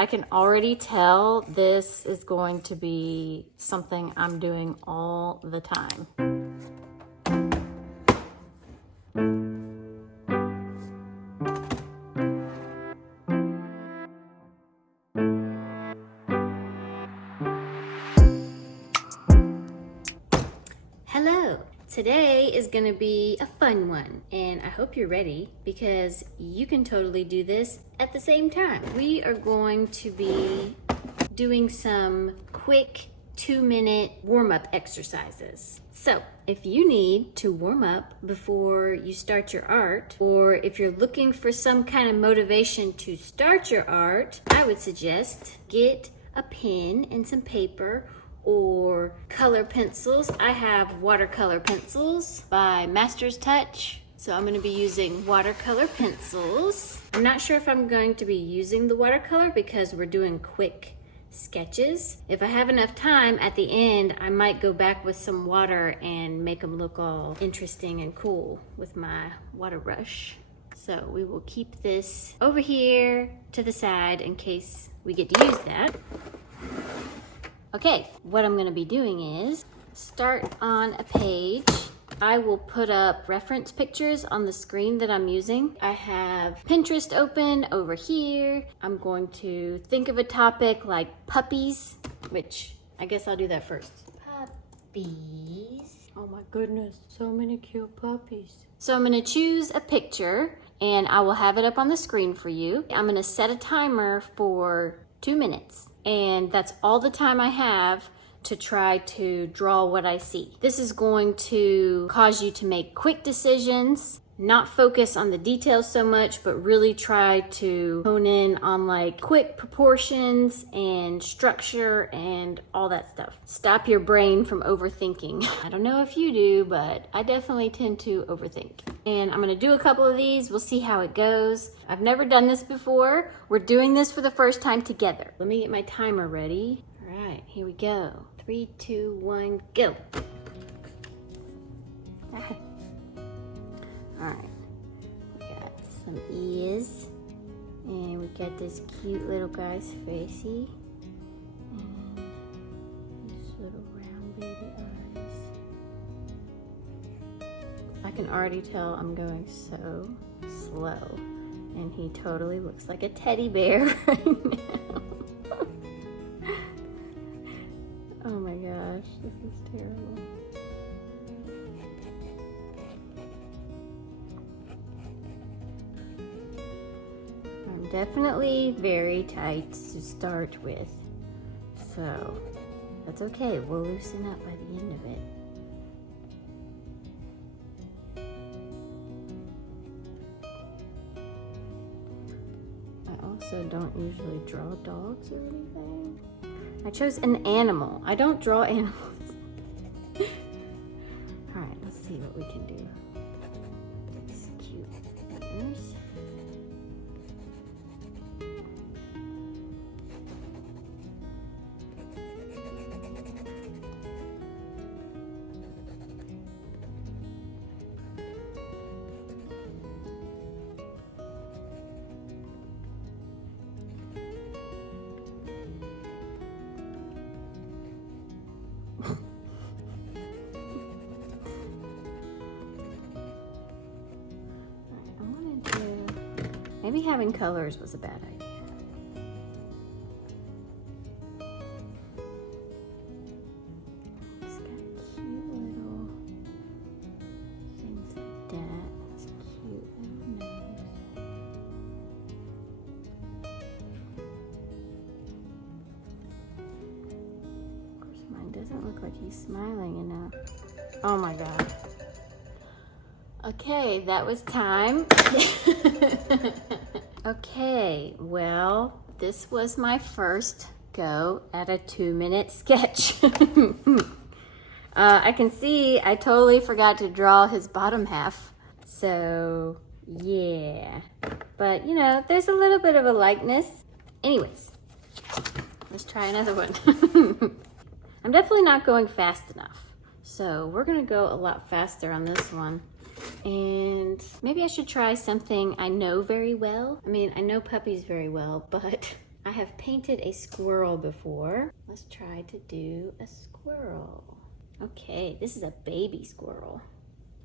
I can already tell this is going to be something I'm doing all the time. Hello! Today is gonna be a fun one, and I hope you're ready because you can totally do this at the same time. We are going to be doing some quick 2-minute warm-up exercises. So if you need to warm up before you start your art, or if you're looking for some kind of motivation to start your art, I would suggest get a pen and some paper or color pencils. I have watercolor pencils by Master's Touch, so I'm going to be using watercolor pencils. I'm not sure if I'm going to be using the watercolor because we're doing quick sketches. If I have enough time at the end, I might go back with some water and make them look all interesting and cool with my water brush. So we will keep this over here to the side in case we get to use that. Okay, what I'm gonna be doing is start on a page. I will put up reference pictures on the screen that I'm using. I have Pinterest open over here. I'm going to think of a topic like puppies, which I guess I'll do that first. Puppies. Oh my goodness, so many cute puppies. So I'm gonna choose a picture and I will have it up on the screen for you. I'm gonna set a timer for 2 minutes. And that's all the time I have to try to draw what I see. This is going to cause you to make quick decisions, not focus on the details so much, but really try to hone in on like quick proportions and structure and all that stuff. Stop your brain from overthinking. I don't know if you do, but I definitely tend to overthink. And I'm gonna do a couple of these. We'll see how it goes. I've never done this before. We're doing this for the first time together. Let me get my timer ready. All right, here we go. 3, 2, 1, go. All right, we got some ears, and we got this cute little guy's facey, and these little round baby eyes. I can already tell I'm going so slow, and he totally looks like a teddy bear right now. Oh my gosh, this is terrible. I'm definitely very tight to start with, so that's okay. We'll loosen up by the end of it. I also don't usually draw dogs or anything. I chose an animal. I don't draw animals. All right, let's see what we can do. These cute ears. Maybe having colors was a bad idea. It's got cute little things like that. It's cute little nose. Of course, mine doesn't look like he's smiling enough. Oh my God. Okay, that was time. Okay, well, this was my first go at a 2-minute sketch. I can see I totally forgot to draw his bottom half. So, yeah. But, you know, there's a little bit of a likeness. Anyways, let's try another one. I'm definitely not going fast enough. So we're gonna go a lot faster on this one. And maybe I should try something I know very well. I mean, I know puppies very well, but I have painted a squirrel before. Let's try to do a squirrel. Okay, this is a baby squirrel.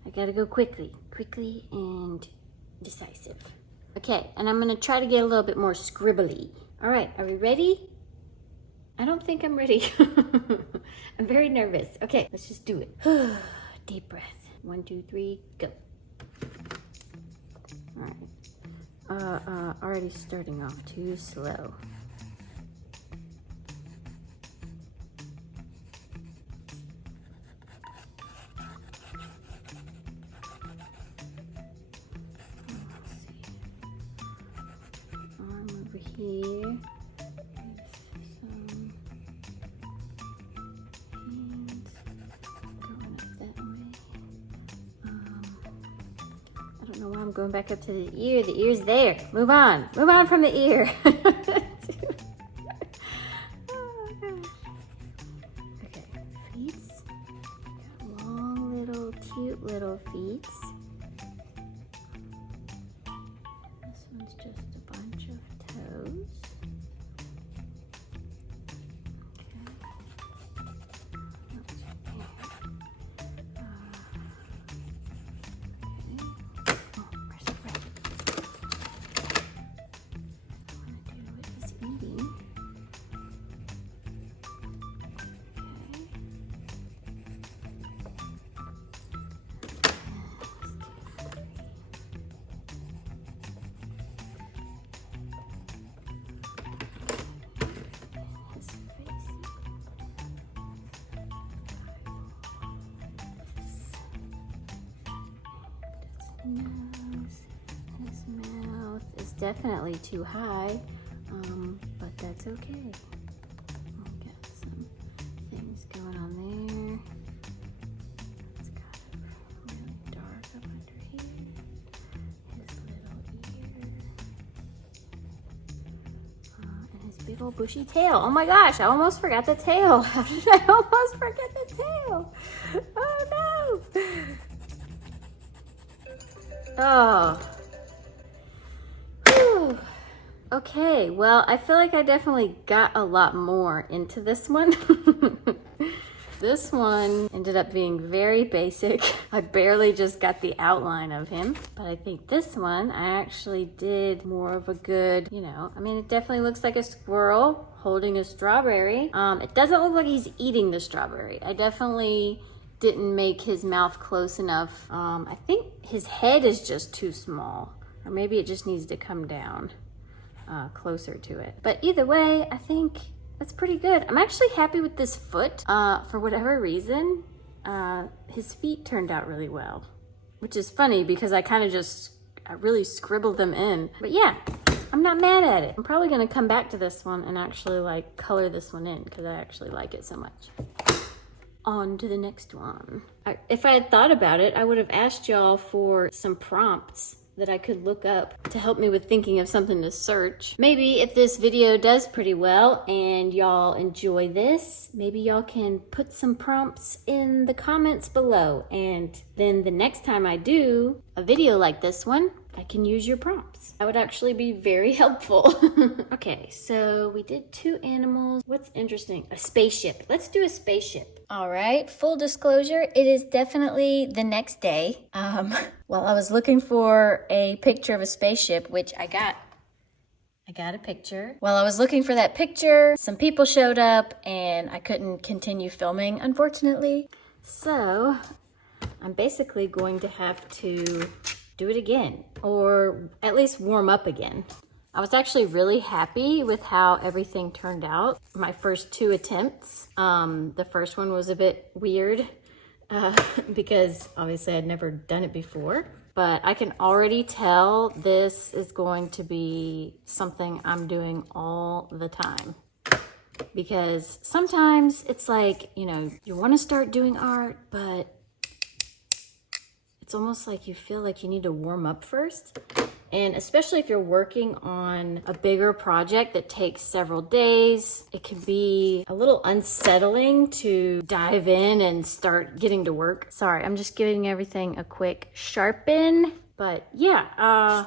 I gotta go quickly and decisive. Okay, and I'm gonna try to get a little bit more scribbly. All right, are we ready? I don't think I'm ready. I'm very nervous. Okay, let's just do it. Deep breath. 1, 2, 3, go. All right. Already starting off too slow. Arm over here. I don't know why I'm going back up to the ear. The ear's there. Move on from the ear. Oh gosh. Okay, feet. Got long little, cute little feet. This one's just a bunch of toes. His mouth is definitely too high, but that's okay. Got some things going on there. It's kind of really dark up under here. His little ear. And his big old bushy tail. Oh my gosh, I almost forgot the tail. How did I almost forget the tail? Oh no! Oh. Whew. Okay, well, I feel like I definitely got a lot more into this one. This one ended up being very basic. I barely just got the outline of him. But I think this one, I actually did more of a good, I mean, it definitely looks like a squirrel holding a strawberry. It doesn't look like he's eating the strawberry. I definitely didn't make his mouth close enough. I think his head is just too small, or maybe it just needs to come down closer to it. But either way, I think that's pretty good. I'm actually happy with this foot. For whatever reason, his feet turned out really well, which is funny because I really scribbled them in. But yeah, I'm not mad at it. I'm probably gonna come back to this one and actually color this one in because I actually like it so much. On to the next one. If I had thought about it, I would have asked y'all for some prompts that I could look up to help me with thinking of something to search. Maybe if this video does pretty well and y'all enjoy this, maybe y'all can put some prompts in the comments below. And then the next time I do a video like this one, I can use your prompts. That would actually be very helpful. Okay, so we did 2 animals. What's interesting? A spaceship. Let's do a spaceship. All right, full disclosure, it is definitely the next day. While I was looking for a picture of a spaceship, which I got a picture. While I was looking for that picture, some people showed up and I couldn't continue filming, unfortunately. So I'm basically going to have to do it again, or at least warm up again. I was actually really happy with how everything turned out. My first 2 attempts. The first one was a bit weird because obviously I'd never done it before. But I can already tell this is going to be something I'm doing all the time. Because sometimes it's like, you want to start doing art, but it's almost like you feel like you need to warm up first. And especially if you're working on a bigger project that takes several days, it can be a little unsettling to dive in and start getting to work. Sorry, I'm just giving everything a quick sharpen. But yeah,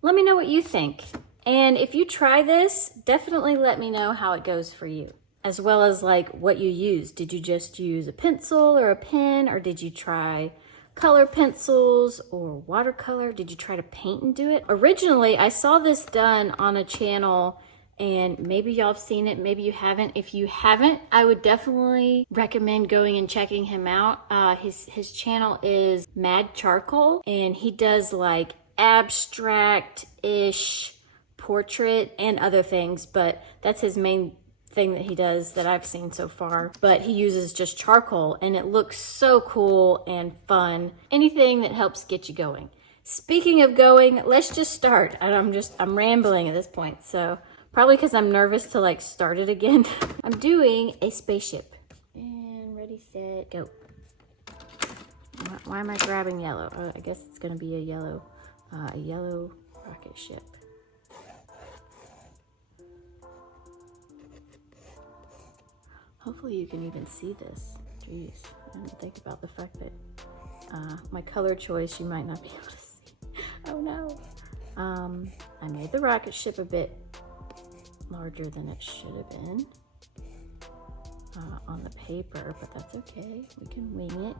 let me know what you think. And if you try this, definitely let me know how it goes for you, as well as like what you use. Did you just use a pencil or a pen, or did you try color pencils or watercolor? Did you try to paint and do it? Originally, I saw this done on a channel, and maybe y'all have seen it, maybe you haven't. If you haven't, I would definitely recommend going and checking him out. His channel is Mad Charcoal, and he does like abstract-ish portrait and other things, but that's his main thing that he does that I've seen so far. But he uses just charcoal, and it looks so cool and fun. Anything that helps get you going. Speaking of going, let's just start. I'm rambling at this point, so probably because I'm nervous to like start it again. I'm doing a spaceship. And ready, set, go. Why am I grabbing yellow? I guess it's gonna be a yellow rocket ship. Hopefully you can even see this. Jeez, I didn't think about the fact that my color choice you might not be able to see. Oh no. I made the rocket ship a bit larger than it should have been on the paper, but that's okay. We can wing it.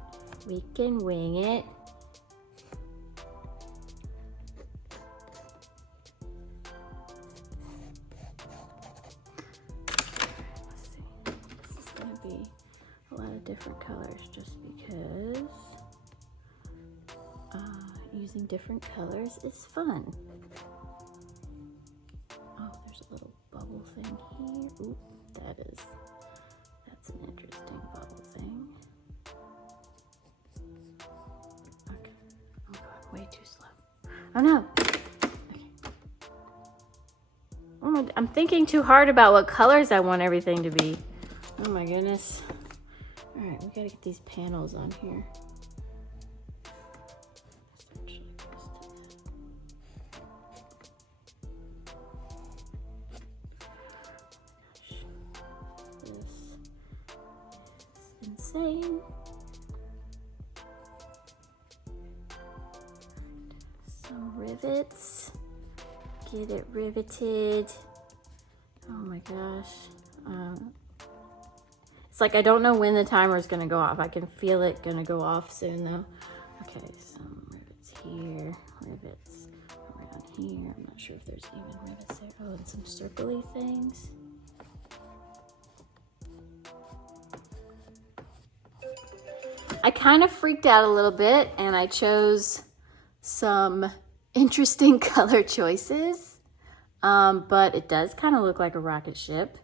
We can wing it. Be a lot of different colors just because using different colors is fun. Oh, there's a little bubble thing here. Ooh, that's an interesting bubble thing. Okay, I'm going way too slow. Oh no. Okay. Oh my, I'm thinking too hard about what colors I want everything to be. Oh my goodness. All right, we gotta get these panels on here. This is insane. Some rivets. Get it riveted. Oh my gosh. It's like I don't know when the timer is going to go off. I can feel it going to go off soon though. Okay, some rivets here, rivets around here. I'm not sure if there's even rivets there. Oh, and some circly things. I kind of freaked out a little bit and I chose some interesting color choices, but it does kind of look like a rocket ship.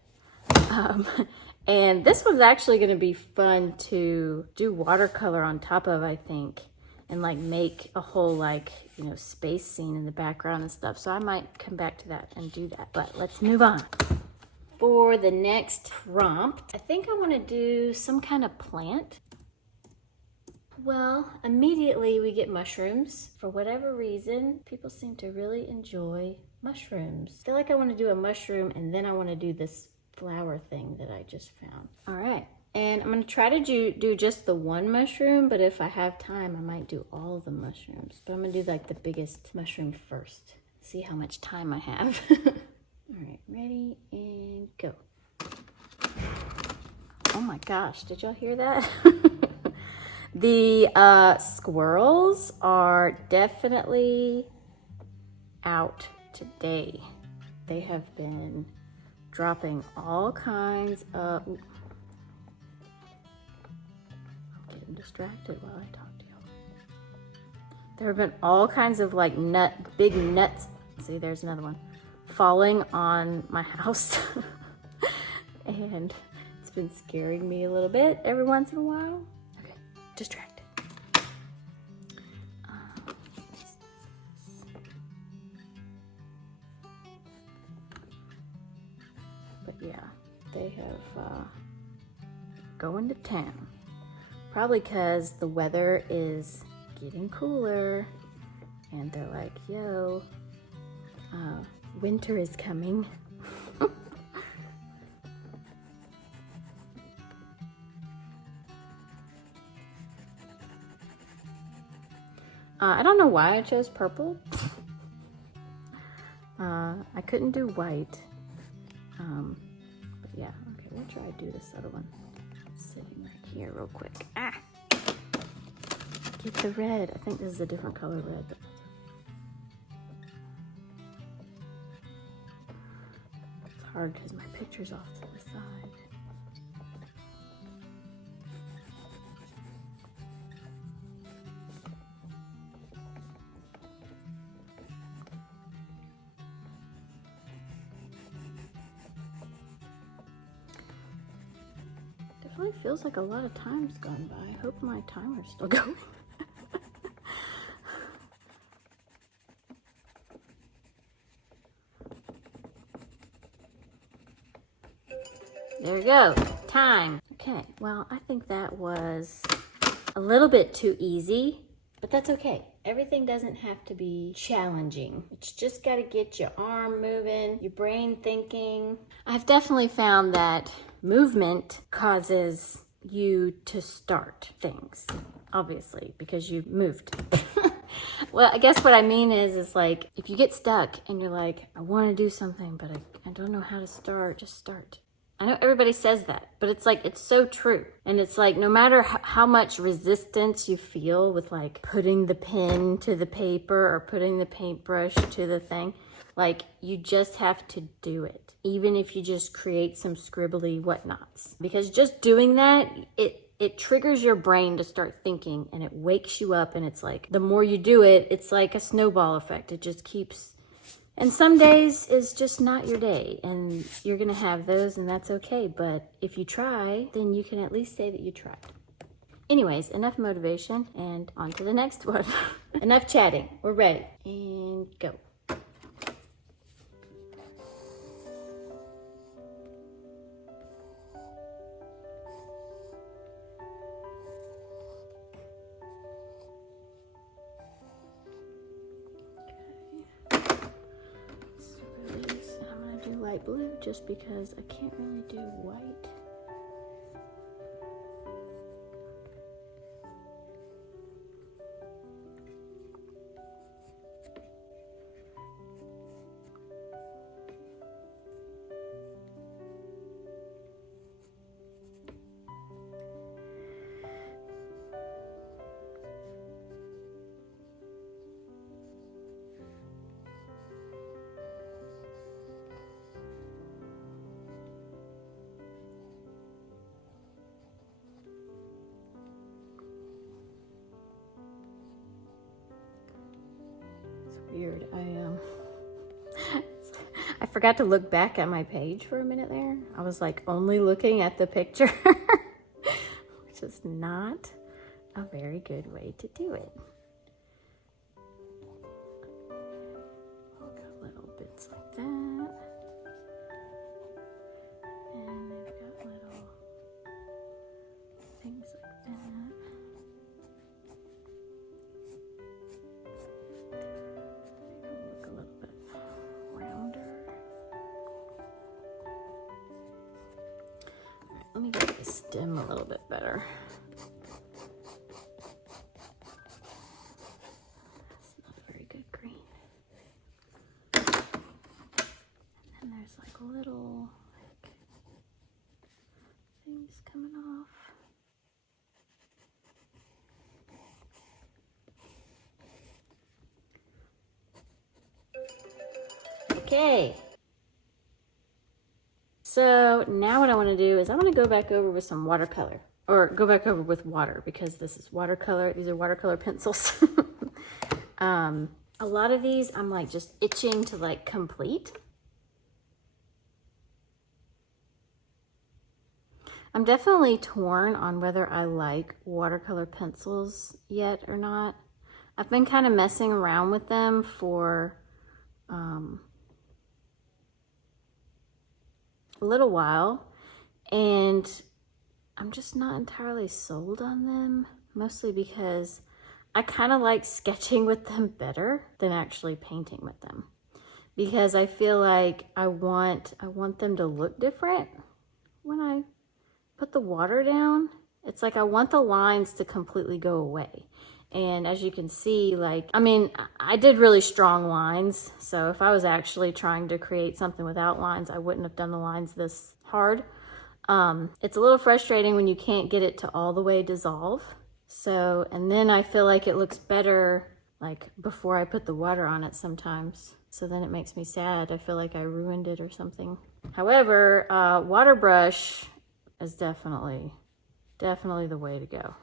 And this one's actually going to be fun to do watercolor on top of, I think, and like make a whole like, you know, space scene in the background and stuff. So I might come back to that and do that, but let's move on. For the next prompt, I think I want to do some kind of plant. Well, immediately we get mushrooms. For whatever reason, people seem to really enjoy mushrooms. I feel like I want to do a mushroom and then I want to do this flower thing that I just found. All right, and I'm gonna try to do just the one mushroom, but if I have time, I might do all the mushrooms. But I'm gonna do like the biggest mushroom first. See how much time I have. All right, ready and go. Oh my gosh, did y'all hear that? The squirrels are definitely out today. They have been dropping all kinds of... I'm getting distracted while I talk to y'all. There have been all kinds of like big nuts. See, there's another one. Falling on my house. And it's been scaring me a little bit every once in a while. Okay, distracted. But yeah, they have going to town. Probably because the weather is getting cooler and they're like, yo, winter is coming. I don't know why I chose purple. I couldn't do white. But yeah, okay, we'll try to do this other one. Sitting right here real quick. Ah! Get the red. I think this is a different color red. But it's hard because my picture's off to the side. Definitely feels like a lot of time's gone by. I hope my timer's still going. There we go, time. Okay, well, I think that was a little bit too easy, but that's okay. Everything doesn't have to be challenging. It's just gotta get your arm moving, your brain thinking. I've definitely found that movement causes you to start things, obviously, because you moved. Well, I guess what I mean is like, if you get stuck and you're like, I wanna do something, but I don't know how to start, just start. I know everybody says that, but it's like, it's so true. And it's like, no matter how much resistance you feel with like putting the pen to the paper or putting the paintbrush to the thing, like you just have to do it. Even if you just create some scribbly whatnots. Because just doing that, it triggers your brain to start thinking and it wakes you up, and it's like, the more you do it, it's like a snowball effect. It just keeps. And some days is just not your day, and you're gonna have those, and that's okay. But if you try, then you can at least say that you tried. Anyways, enough motivation, and on to the next one. Enough chatting, we're ready, and go. Light blue just because I can't really do white. Weird. I forgot to look back at my page for a minute there. I was like only looking at the picture, which is not a very good way to do it. I'll got little bits like that. And they've got little things like that. Let me get the stem a little bit better. That's not a very good green. And there's like little things coming off. Okay. So now what I want to do is I want to go back over with some watercolor, or go back over with water, because this is watercolor. These are watercolor pencils. A lot of these I'm like just itching to like complete. I'm definitely torn on whether I like watercolor pencils yet or not. I've been kind of messing around with them for a little while, and I'm just not entirely sold on them, mostly because I kind of like sketching with them better than actually painting with them, because I feel like I want them to look different when I put the water down. It's like I want the lines to completely go away, And as you can see, like, I mean, I did really strong lines. So if I was actually trying to create something without lines, I wouldn't have done the lines this hard. It's a little frustrating when you can't get it to all the way dissolve. So, and then I feel like it looks better like before I put the water on it sometimes. So then it makes me sad. I feel like I ruined it or something. However, water brush is definitely the way to go.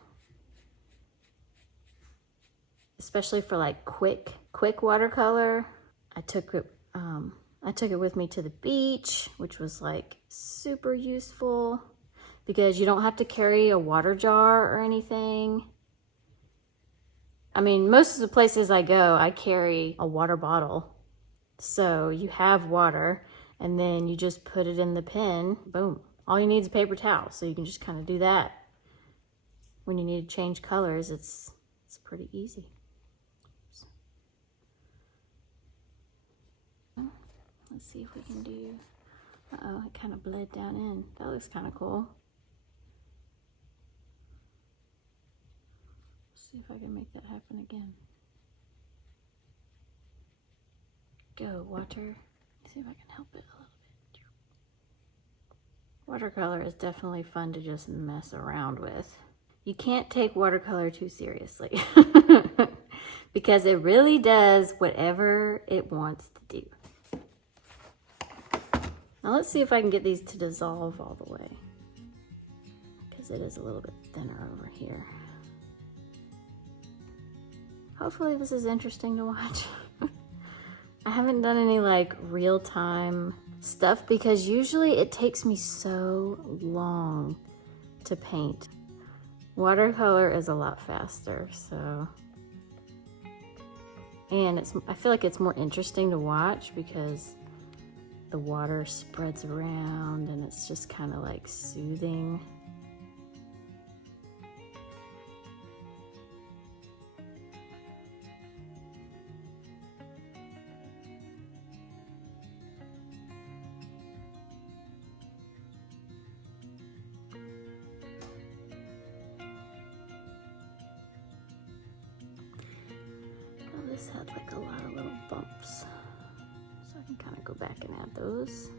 Especially for like quick watercolor. I took it with me to the beach, which was like super useful because you don't have to carry a water jar or anything. I mean, most of the places I go, I carry a water bottle. So you have water and then you just put it in the pen, boom. All you need is a paper towel. So you can just kind of do that. When you need to change colors, it's pretty easy. Let's see if we can do, uh-oh, it kind of bled down in. That looks kind of cool. Let's see if I can make that happen again. Go, water. Let's see if I can help it a little bit. Watercolor is definitely fun to just mess around with. You can't take watercolor too seriously because it really does whatever it wants to do. Now let's see if I can get these to dissolve all the way because it is a little bit thinner over here. Hopefully this is interesting to watch. I haven't done any like real-time stuff because usually it takes me so long to paint. Watercolor is a lot faster, so. And I feel like it's more interesting to watch because the water spreads around and it's just kind of like soothing. Well, this had like a lot of little bumps. So I can kind of go back and add those.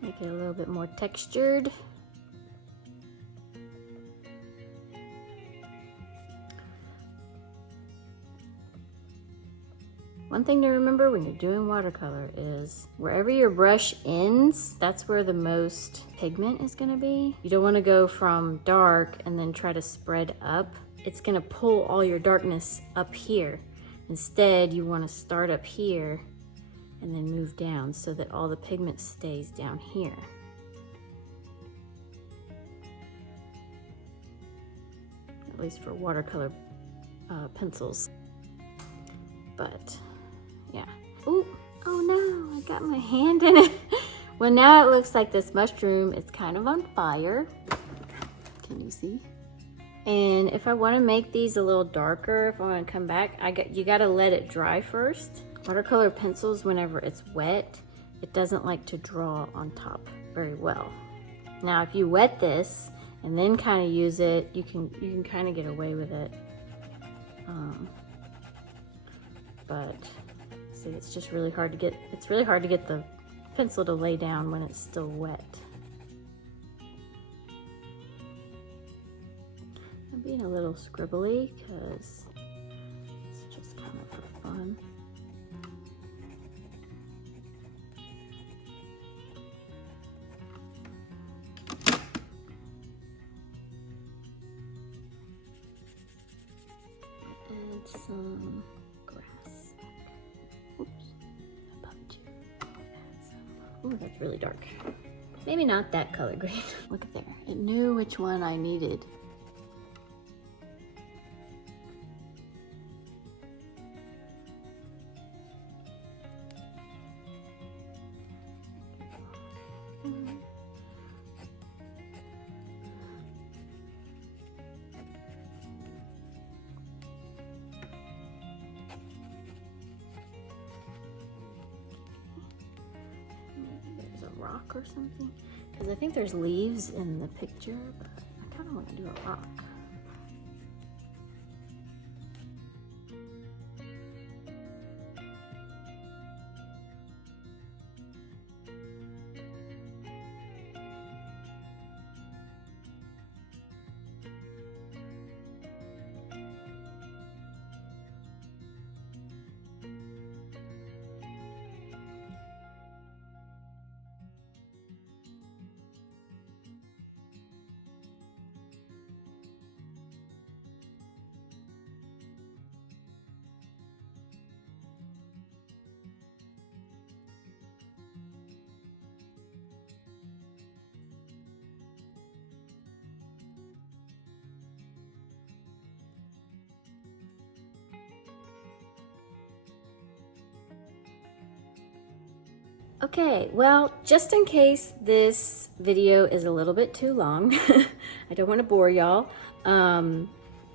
Make it a little bit more textured. One thing to remember when you're doing watercolor is wherever your brush ends, that's where the most pigment is gonna be. You don't wanna go from dark and then try to spread up. It's gonna pull all your darkness up here. Instead, you wanna start up here and then move down so that all the pigment stays down here. At least for watercolor pencils. But yeah. Ooh, oh no, I got my hand in it. Well, now it looks like this mushroom is kind of on fire. Can you see? And if I want to make these a little darker, if I want to come back, you got to let it dry first. Watercolor pencils, whenever it's wet, it doesn't like to draw on top very well. Now, if you wet this and then kind of use it, you can kind of get away with it. But see, it's just really hard to get. It's really hard to get the pencil to lay down when it's still wet. I'm being a little scribbly because it's just kind of for fun. Add some grass. Oops, I bumped you. Ooh, that's really dark. Maybe not that color green. Look at there. It knew which one I needed. Rock or something, because I think there's leaves in the picture, but I kind of want to do a rock. Okay, well, just in case this video is a little bit too long, I don't want to bore y'all.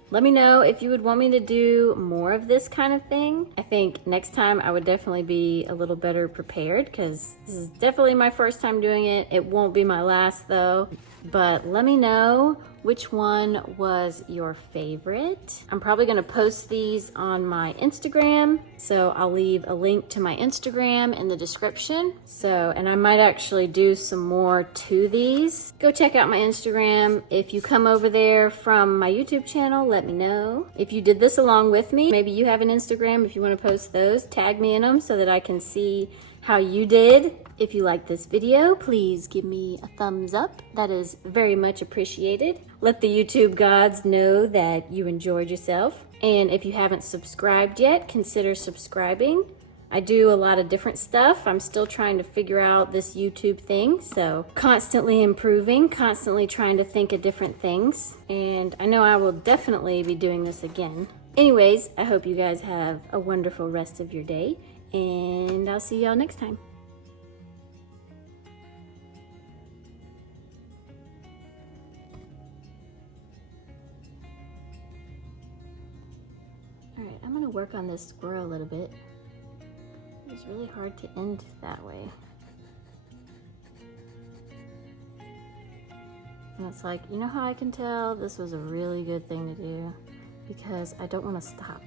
Let me know if you would want me to do more of this kind of thing. I think next time I would definitely be a little better prepared because this is definitely my first time doing it. It won't be my last though. But let me know which one was your favorite. I'm probably gonna post these on my Instagram, so I'll leave a link to my Instagram in the description. And I might actually do some more to these. Go check out my Instagram. If you come over there from my YouTube channel, let me know. If you did this along with me, maybe you have an Instagram, if you wanna post those, tag me in them so that I can see how you did. If you like this video, please give me a thumbs up. That is very much appreciated. Let the YouTube gods know that you enjoyed yourself. And if you haven't subscribed yet, consider subscribing. I do a lot of different stuff. I'm still trying to figure out this YouTube thing, so constantly improving, constantly trying to think of different things. And I know I will definitely be doing this again. Anyways, I hope you guys have a wonderful rest of your day, and I'll see y'all next time. All right, I'm gonna work on this squirrel a little bit. It's really hard to end that way. And it's like, you know how I can tell this was a really good thing to do? Because I don't want to stop.